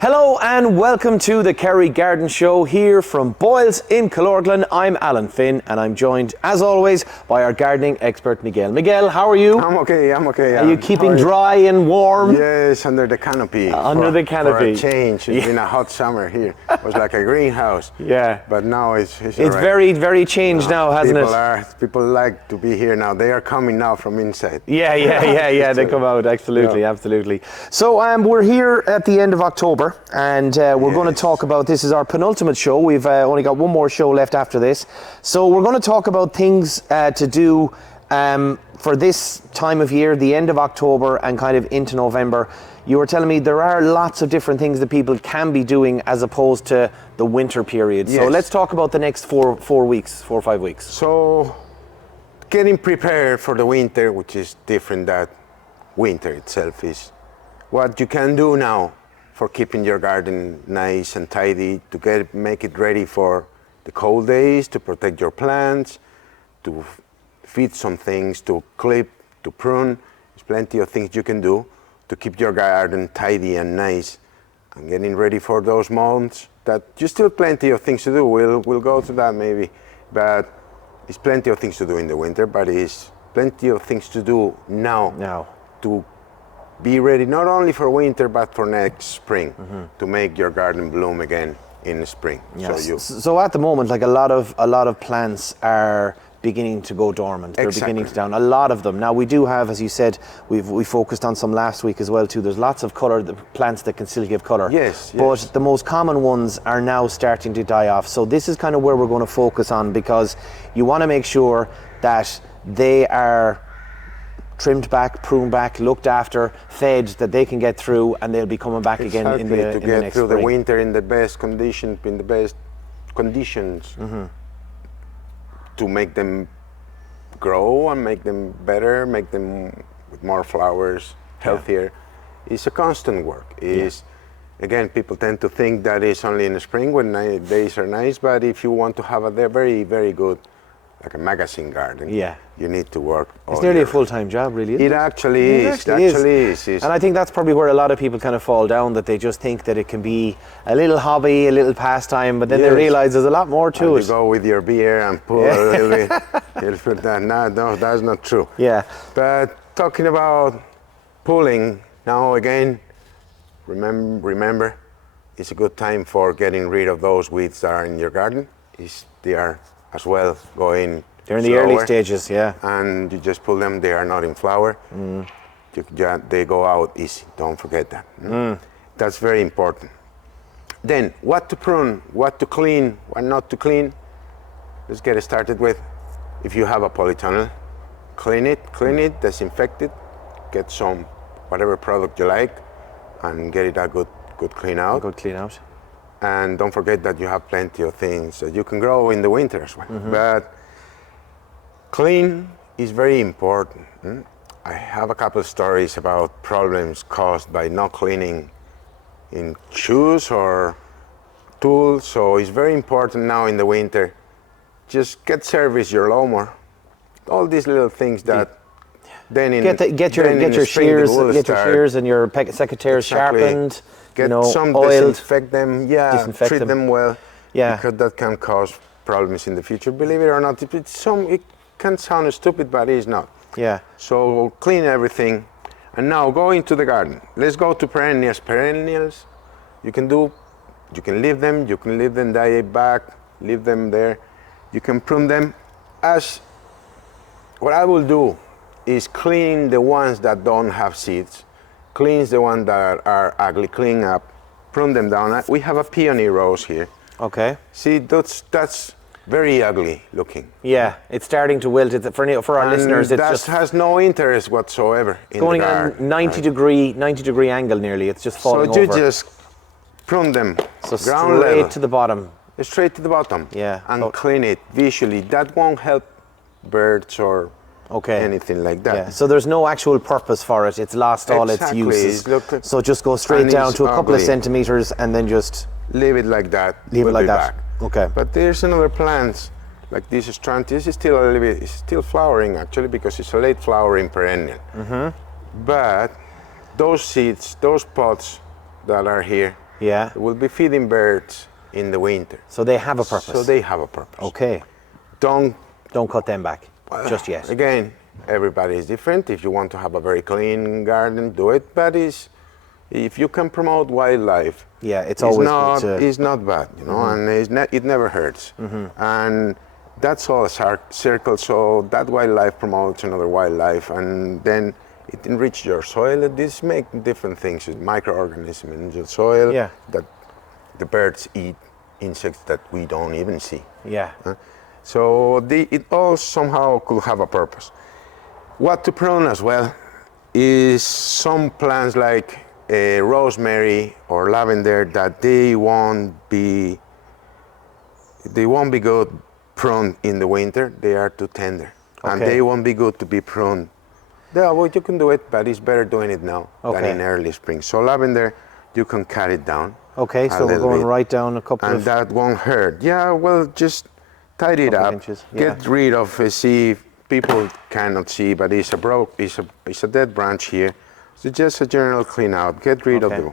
Hello and welcome to the Kerry Garden Show here from Boyles in Killorglin. I'm Alan Finn and I'm joined as always by our gardening expert Miguel. Miguel, how are you? I'm okay. Are you keeping dry and warm? Yes, under the canopy. Under the canopy. For a change. It's been a hot summer here. It was like a greenhouse. Yeah. But now it's It's very changed now, hasn't it? People like to be here now. They are coming now from inside. Yeah. They come out. Absolutely. So we're here at the end of October. And we're going to talk about, this is our penultimate show. We've only got one more show left after this. So we're going to talk about things to do for this time of year, the end of October and kind of into November. You were telling me there are lots of different things that people can be doing as opposed to the winter period. Yes. So let's talk about the next 4 or 5 weeks. So getting prepared for the winter, which is different than winter itself, is what you can do now for keeping your garden nice and tidy, to make it ready for the cold days, to protect your plants, to feed some things, to clip, to prune. There's plenty of things you can do to keep your garden tidy and nice. And getting ready for those months that you still plenty of things to do. We'll go to that maybe, but it's plenty of things to do in the winter, but it's plenty of things to do now. To be ready not only for winter but for next spring, to make your garden bloom again in the spring. Yes. So at the moment, like a lot of plants are beginning to go dormant. They're beginning to down. A lot of them. Now we do have, as you said, we focused on some last week as well too. There's lots of colour, the plants that can still give colour. Yes. But the most common ones are now starting to die off. So this is kind of where we're going to focus on, because you want to make sure that they are trimmed back, pruned back, looked after, fed, that they can get through, and they'll be coming back again in the next spring. To get through the winter in the best condition, in the best conditions, to make them grow and make them better, make them with more flowers, healthier. It's a constant work. Again, people tend to think that it's only in the spring when days are nice, but if you want to have a very good, like a magazine garden, you need to work. It's nearly a full-time job, really, isn't it? It actually is. And I think that's probably where a lot of people kind of fall down, that they just think that it can be a little hobby, a little pastime, but then they realise there's a lot more to it. You go with your beer and pull a little bit. You'll put that. No, that's not true. Yeah. But talking about pulling, now again, remember, it's a good time for getting rid of those weeds that are in your garden. They are as well going. They're in the early stages, and you just pull them. They are not in flower. They go out easy. Don't forget that. That's very important. Then, what to prune, what to clean, what not to clean. Let's get started with. If you have a polytunnel, clean it, disinfect it, get some whatever product you like, and get it a good clean out. And don't forget that you have plenty of things that you can grow in the winter as well. But clean is very important. I have a couple of stories about problems caused by not cleaning in shoes or tools. So it's very important now in the winter. Just service your lawnmower. All these little things that get your shears and your secateurs sharpened. Get some oiled, disinfect them, treat them well, because that can cause problems in the future. Believe it or not, it can sound stupid, but it's not. Yeah. So clean everything, and now go into the garden. Let's go to perennials. Perennials, you can leave them, dye it back, leave them there. You can prune them. What I will do is clean the ones that don't have seeds. Cleans the ones that are ugly, clean up, prune them down. We have a peony rose here. Okay. See, that's very ugly looking. Yeah, it's starting to wilt. For our listeners, it just has no interest whatsoever in going the garden. on 90 degree angle nearly. It's just falling over. So you just prune them. So straight to the bottom. Straight to the bottom. Yeah. And clean it visually. That won't help birds or anything like that. Yeah. So there's no actual purpose for it. It's lost all its uses. So just go straight down to a couple of centimeters and then just leave it like that. Back. Okay. But there's another plant like this Strantius is still a little bit, it's still flowering actually, because it's a late flowering perennial. But those seeds, those pods that are here, Yeah. They will be feeding birds in the winter. So they have a purpose. So they have a purpose. Okay. Don't cut them back just yet. Again, everybody is different. If you want to have a very clean garden, do it. But if you can promote wildlife, yeah, it's always not good to... it's not bad, you know, and it never hurts. And that's all a circle. So that wildlife promotes another wildlife, and then it enriches your soil. This make different things, microorganisms in your soil that the birds eat, insects that we don't even see. Yeah. So it all somehow could have a purpose. What to prune as well is some plants like rosemary or lavender that they won't be good pruned in the winter. They are too tender, and they won't be good to be pruned. Yeah, well, you can do it, but it's better doing it now than in early spring. So lavender, you can cut it down. Okay, so we're going right down a couple and that won't hurt. Yeah, well, just tidy it up. Inches. Get rid of see. People cannot see, but it's a dead branch here. So just a general clean out. Get rid of the.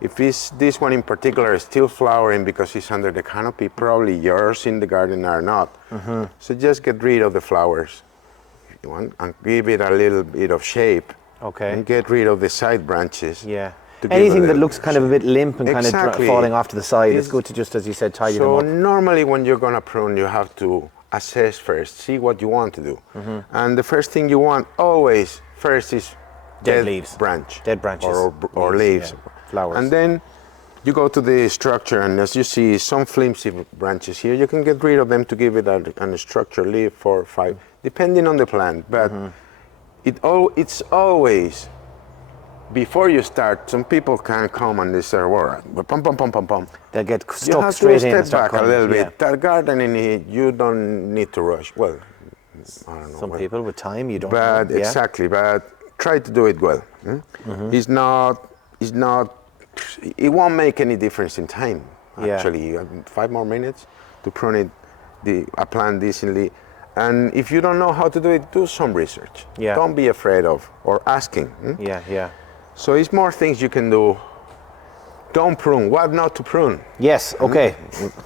If this one in particular is still flowering because it's under the canopy, probably yours in the garden are not. So just get rid of the flowers if you want, and give it a little bit of shape. Okay. And get rid of the side branches. Yeah. Anything that looks kind of a bit limp and kind of falling off to the side, it's good to just, as you said, tidy them up. So normally when you're going to prune, you have to assess first, see what you want to do. And the first thing you want always first is dead leaves, dead branches, or leaves, flowers. And then you go to the structure, and as you see some flimsy branches here, you can get rid of them to give it a structure, leaf 4 or 5, depending on the plant. But it's always, before you start, some people can come and they say, well, pum, pum, pum, pum, pum. They'll get stuck straight in and step start back a little yeah. bit. That gardening, you don't need to rush. Well, I don't know. Some people with time, you don't But know. exactly, but try to do it well. It's not, it won't make any difference in time, actually. 5 more minutes to prune a plant decently. And if you don't know how to do it, do some research. Yeah. Don't be afraid of, or asking. Yeah. So it's more things you can do. Don't prune. What not to prune? Yes, okay.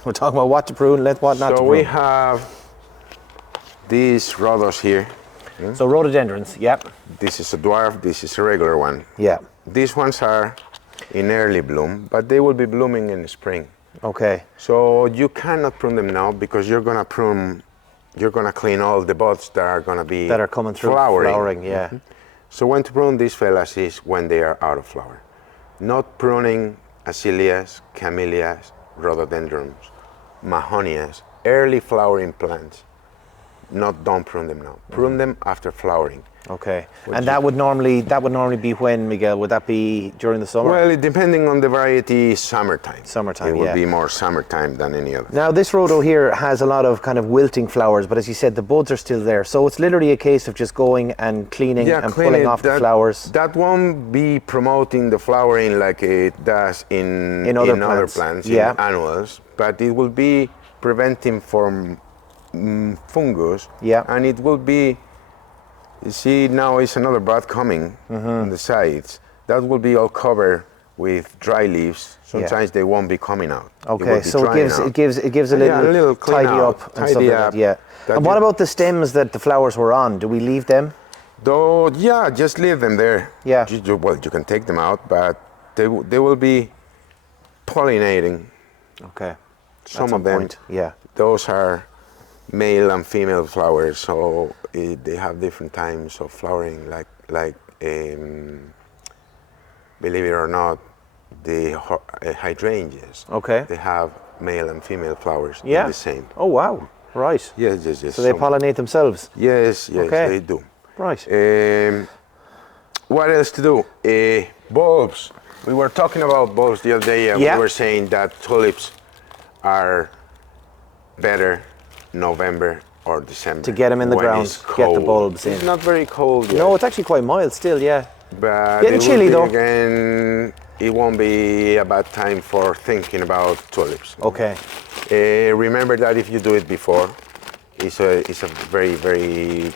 We're talking about what to prune, what not to prune. So we have these rhodos here. So rhododendrons, yep. This is a dwarf, this is a regular one. Yeah. These ones are in early bloom, but they will be blooming in the spring. Okay. So you cannot prune them now because you're gonna clean all the buds that are gonna be that are coming through flowering, yeah. So when to prune these fellas is when they are out of flower. Not pruning azaleas, camellias, rhododendrons, mahonias, early flowering plants. Don't prune them now. Prune them after flowering. Okay. And that would normally be when, Miguel? Would that be during the summer? Well, depending on the variety, summertime. Summertime, it would be more summertime than any other. Now, this rhodo here has a lot of kind of wilting flowers, but as you said, the buds are still there. So it's literally a case of just going and cleaning and pulling off the flowers. That won't be promoting the flowering like it does in other plants, in annuals, but it will be preventing from fungus. Yeah. And it will be, you see now is another bud coming on the sides. That will be all covered with dry leaves. Sometimes they won't be coming out. Okay, so it gives a little tidy up and stuff like that. Yeah. And what about the stems that the flowers were on? Do we leave them? Though, yeah, just leave them there. Yeah. Well, you can take them out, but they will be pollinating. Okay. Some of them. Point. Yeah. Those are male and female flowers, so they have different times of flowering. Like believe it or not, the hydrangeas. Okay. They have male and female flowers. Yeah. The same. Oh wow! Right. Yes. So they pollinate themselves. Yes. Okay. They do. Right. What else to do? Bulbs. We were talking about bulbs the other day, and we were saying that tulips are better November or December. To get them in the ground, get the bulbs in. It's not very cold yet. No, it's actually quite mild still, yeah. But getting chilly though. Again, it won't be a bad time for thinking about tulips. Okay. Remember that if you do it before, it's a very, very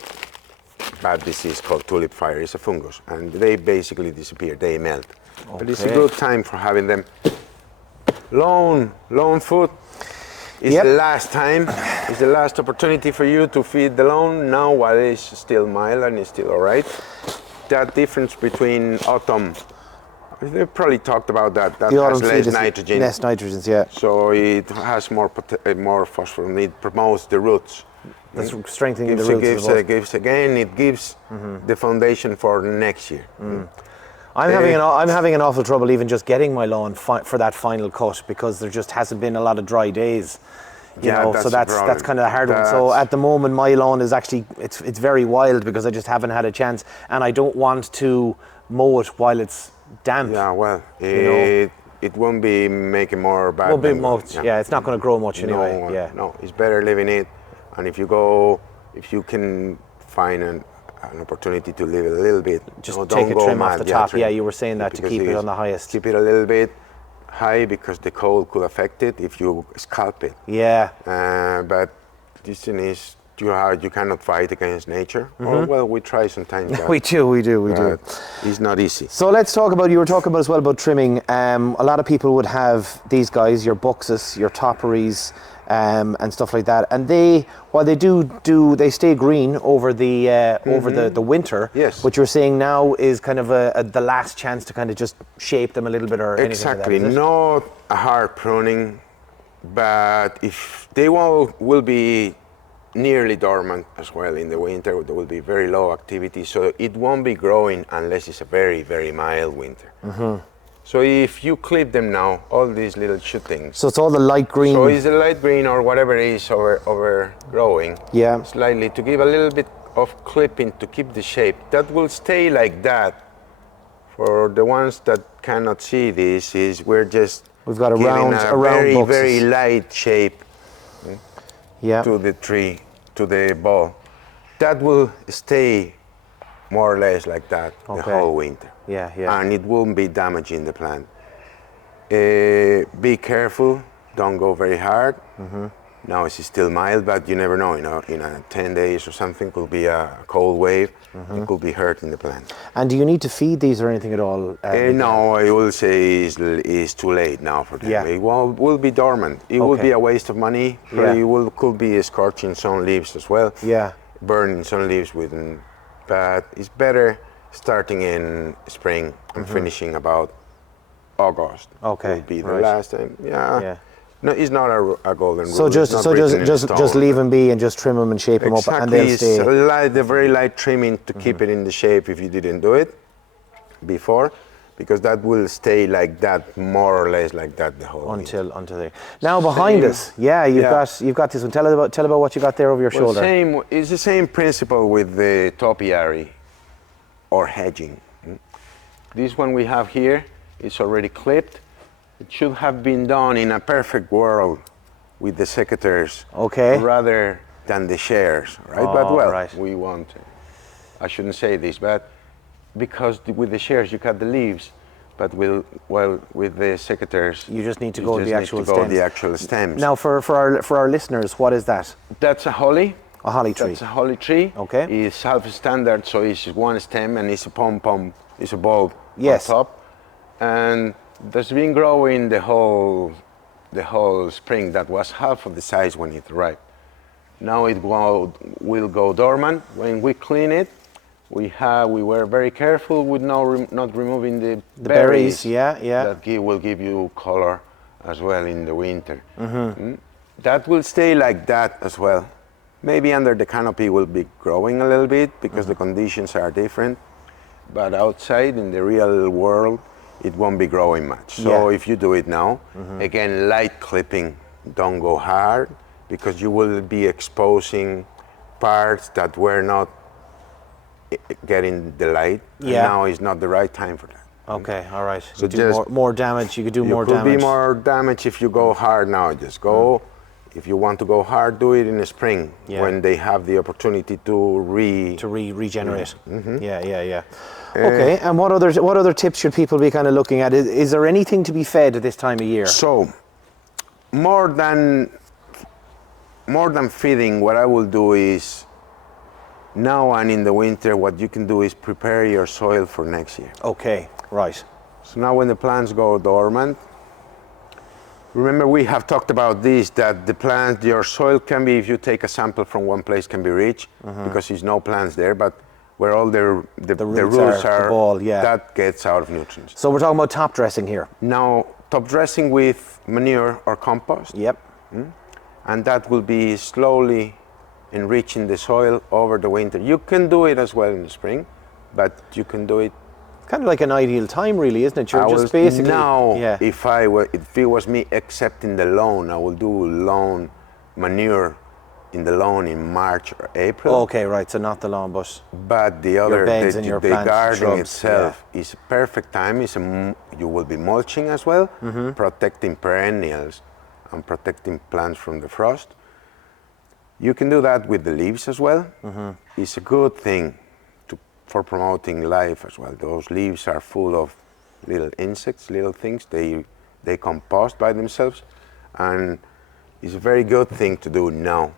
bad disease called tulip fire. It's a fungus, and they basically disappear. They melt. Okay. But it's a good time for having them Lawn food is Yep. the last time. It's the last opportunity for you to feed the lawn. Now while it's still mild and it's still all right. That difference between autumn, we probably talked about that. That The has autumn less feed is nitrogen. less nitrogens, yeah. So it has more phosphorus. It promotes the roots. That's strengthening the roots. It gives the foundation for next year. I'm having an awful trouble even just getting my lawn for that final cut because there just hasn't been a lot of dry days. You know, so that's kind of the hard one. So at the moment, my lawn is actually it's very wild because I just haven't had a chance, and I don't want to mow it while it's damp. Yeah, well, it won't be making more bad. Won't be much. Yeah, it's not going to grow much anyway. No, it's better living it, and if you can find an opportunity to leave it a little bit, just take a trim off the top. Yeah, you were saying that to keep it on the highest. Keep it a little bit high because the cold could affect it if you scalp it. Yeah. But this thing is you cannot fight against nature. Or well, we try sometimes. we do. It's not easy. So let's talk about. You were talking about as well about trimming. A lot of people would have these guys, your buxus, your topperies. And stuff like that, and while they they stay green over the winter. Yes. What you're saying now is kind of the last chance to kind of just shape them a little bit or exactly. anything like that, Not a hard pruning, but if they will be nearly dormant as well in the winter, there will be very low activity, so it won't be growing unless it's a very, very mild winter. So if you clip them now, all these little shootings. So it's all the light green. So it's the light green or whatever it is overgrowing. Yeah. Slightly to give a little bit of clipping to keep the shape. That will stay like that. For the ones that cannot see this, we've got a round very, buxus. very light shape to the tree, to the ball. That will stay more or less like that the whole winter. Yeah. And it won't be damaging the plant. Be careful, don't go very hard. Now it's still mild, but you never know. In 10 days or something, could be a cold wave. It could be hurting the plant. And do you need to feed these or anything at all? No, I will say it's too late now for them. Yeah. It will be dormant. It will be a waste of money. It could be scorching some leaves as well. Yeah. Burning some leaves but it's better starting in spring and finishing about August. Okay. Will be the last time. Yeah. No, it's not a golden rule. So just leave them be and just trim them and shape them up, and they'll stay. It's the very light trimming to keep it in the shape if you didn't do it before, because that will stay like that, more or less like that the whole until they. Now behind us, you've got this one. Tell about what you got there over your shoulder. It's the same principle with the topiary or hedging. This one we have here is already clipped. It should have been done in a perfect world with the secateurs rather than the shares, right? But we want, I shouldn't say this, but because with the shares you cut the leaves, but with the secateurs you just need to go the actual stems. Now for our listeners, what is that? That's a holly. A holly tree. That's a holly tree. Okay. It's half standard, so it's one stem and it's a pom-pom, it's a bulb on top. And that's been growing the whole spring. That was half of the size when it arrived. Now it will go dormant. When we clean it, we were very careful with not removing the berries. That will give you color as well in the winter. That will stay like that as well. Maybe under the canopy will be growing a little bit because the conditions are different. But outside in the real world, it won't be growing much. So if you do it now, again, light clipping, don't go hard, because you will be exposing parts that were not getting the light. And now is not the right time for that. Okay, all right. So do more damage. You could do more damage. It could be more damage if you go hard now. Just go. If you want to go hard, do it in the spring when they have the opportunity to regenerate. Yeah. Okay, and what other tips should people be kind of looking at? Is there anything to be fed at this time of year? So, more than feeding, what I will do is now and in the winter, what you can do is prepare your soil for next year. Okay, right. So now when the plants go dormant, Remember, we have talked about this, that the plants, your soil can be, if you take a sample from one place, can be rich, because there's no plants there, but where all the roots are, the ball, yeah. that gets out of nutrients. So we're talking about top dressing here. Now, top dressing with manure or compost. Yep. And that will be slowly enriching the soil over the winter. You can do it as well in the spring, but you can do it Kind of like an ideal time, really, isn't it? You're just basically now. Yeah. If it was me accepting the loan, I will do lawn manure in the lawn in March or April. Okay, right. So not the lawn, But the other, beds and your the plants, garden shrubs, itself is a perfect time. You will be mulching as well, protecting perennials and protecting plants from the frost. You can do that with the leaves as well. It's a good thing for promoting life as well. Those leaves are full of little insects, little things. They compost by themselves, and it's a very good thing to do now.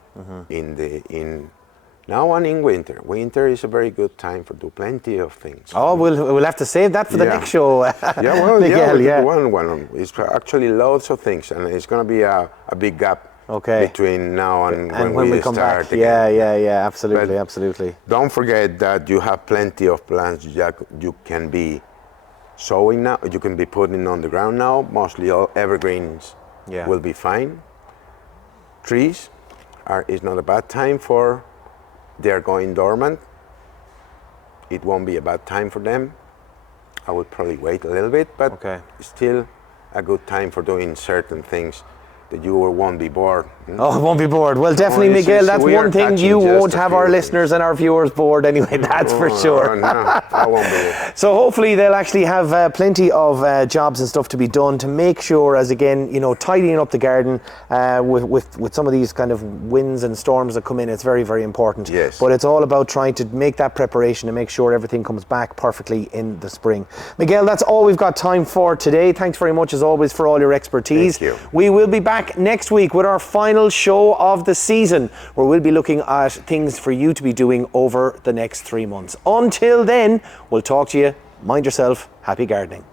Now and in winter. Winter is a very good time for do plenty of things. Oh, we'll have to save that for the next show. Yeah, well, Miguel, yeah. One. It's actually loads of things, and it's going to be a big gap. Okay. Between now and when we come start back. again. Yeah, absolutely, But absolutely. Don't forget that you have plenty of plants that you can be sowing now. You can be putting on the ground now. Mostly all evergreens will be fine. Trees is not a bad time for. They're going dormant. It won't be a bad time for them. I would probably wait a little bit, but still a good time for doing certain things that you won't be bored. Oh, won't be bored. Well, definitely, Miguel, that's one thing you won't have our listeners and our viewers bored anyway, that's for sure. No, I won't be. So hopefully they'll actually have plenty of jobs and stuff to be done to make sure, as again, tidying up the garden with some of these kind of winds and storms that come in, it's very, very important. Yes. But it's all about trying to make that preparation and make sure everything comes back perfectly in the spring. Miguel, that's all we've got time for today. Thanks very much, as always, for all your expertise. Thank you. We will be back next week with our final show of the season, where we'll be looking at things for you to be doing over the next 3 months. Until then, we'll talk to you. Mind yourself. Happy gardening.